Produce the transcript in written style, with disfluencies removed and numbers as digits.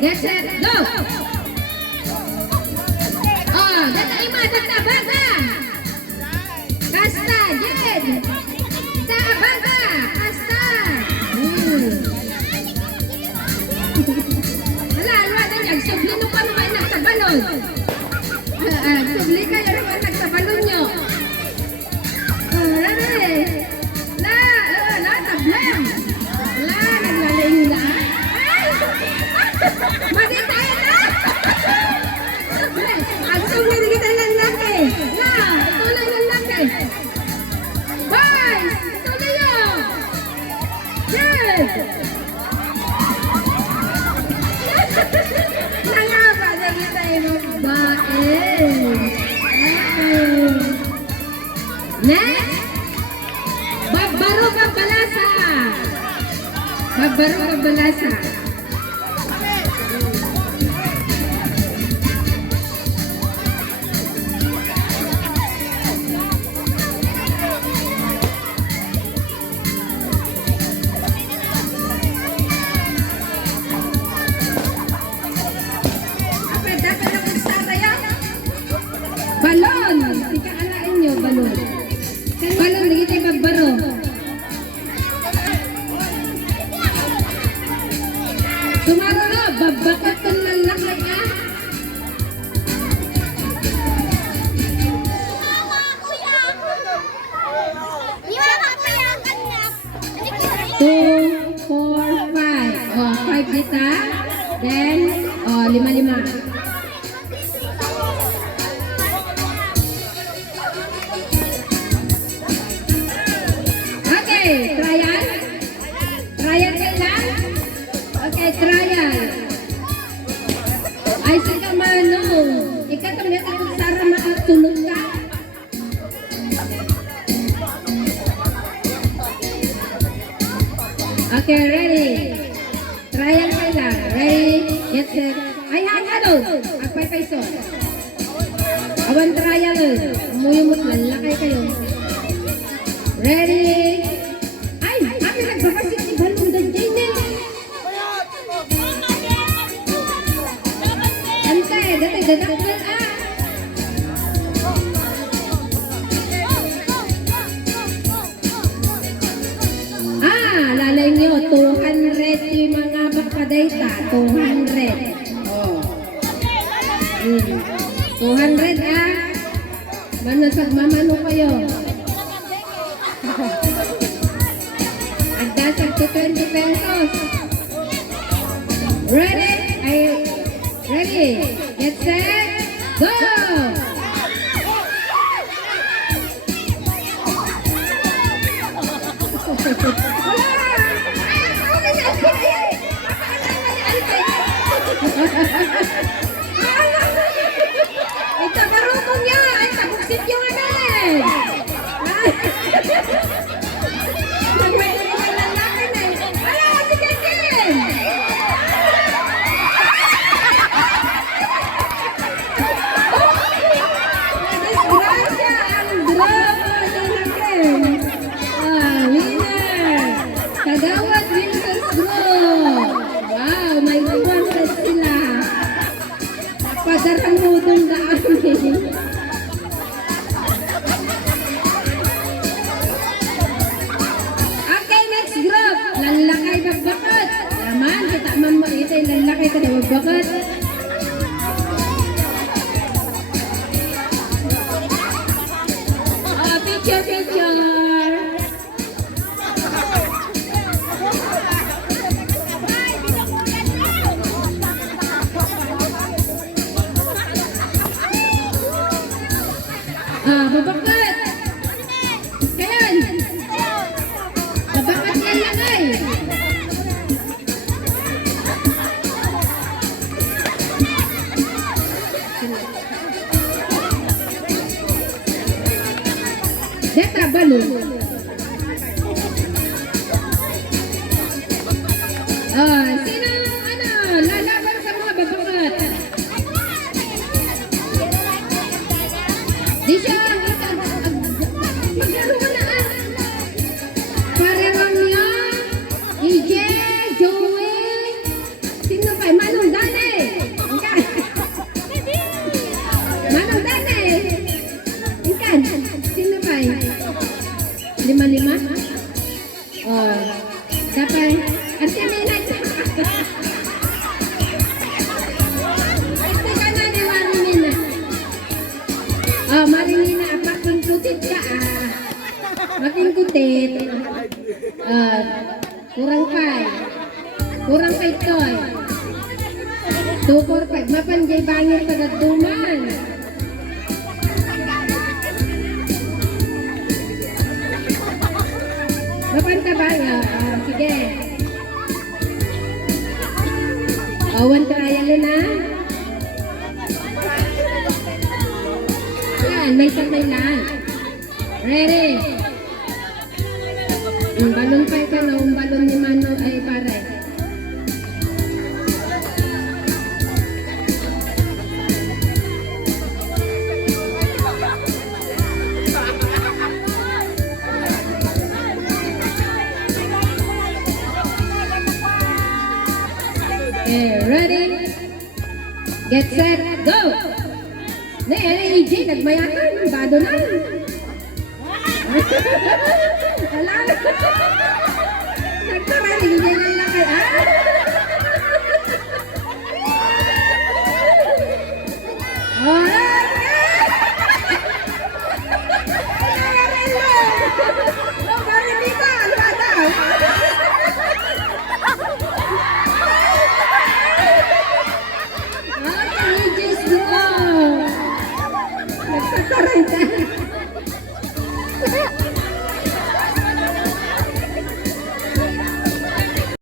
get set, go! Oh, data ima, data baga! Kasta, Jed! Data baga, kasta! Wala, na niya, subli nung ano kayo nagsabalon. Subli kayo naman nagsabalon nyo. Tablang! La, naglaling na. Ay! Mati tayo na! Ang sumili kita ng laki. La, tuloy ng laki. Boys, tuloy yun. Yes! Nangaba na kita yung babae. Next! Bagbaro ka balasa. Bagbaro ka balasa. Apa dapat na kung start tayo? Balon. Ikaalain nyo, balon. Balon, lagi tayo bagbaro. Tumaralo, babakat kang lalaki ka. Two, four, five. Oh, five kita. Then, oh, lima. Okay, trial. Trial kailan? Okay, trial. Ay, sige mano. Ikaw itong neta kung sara makatulog ka. Okay, ready. Trial kailan. Ready, get set. Ay, hangalo. Agpay-payso. Awan trial. Umuyumot, lalakay kayo. Ready. Ay, kami nagbabasik si balong dan Jainel. Antay, datay, lalay nyo, 200 yung mga bakpadayta, 200. Oh. 200 manasag mamano kayo. Agdasag to 20 pesos. Ready? Ready? Get set? Go! Ito karutong niya! Ay, tabuksit yung amin! Nagwede mo ng lalaki na eh! Wala! Sige, Kim! Disgrasya! Ang drama ng Kim! Winner! Kagawad Winston's Group! Wow! May 200 sila! Padarang hudong dami! Lalakay magbakat. Naman, kita mo ito yung lalakay ka na magbakat. Picture. Babakat. Kayan. Babakat yan langay. Deta balon. Sino lalaban sa mga babakat? Di siya maglaro ka na Parang niya, EJ, Joey, sino pa? Manong Dana. kuntit. Kurang 5. Kurang 5 toy. 2, 4, 5. Mapanjay bangir pagatuman. Mapanta ba? Sige. One trial na. Yan, may sabay lang. Ready? Balon pa ka na, balon ni Mano ay pare. Okay, ready? Get set, go! AJ, nagmayakan, bado na. Wala. Nagtara, hindi na lang kay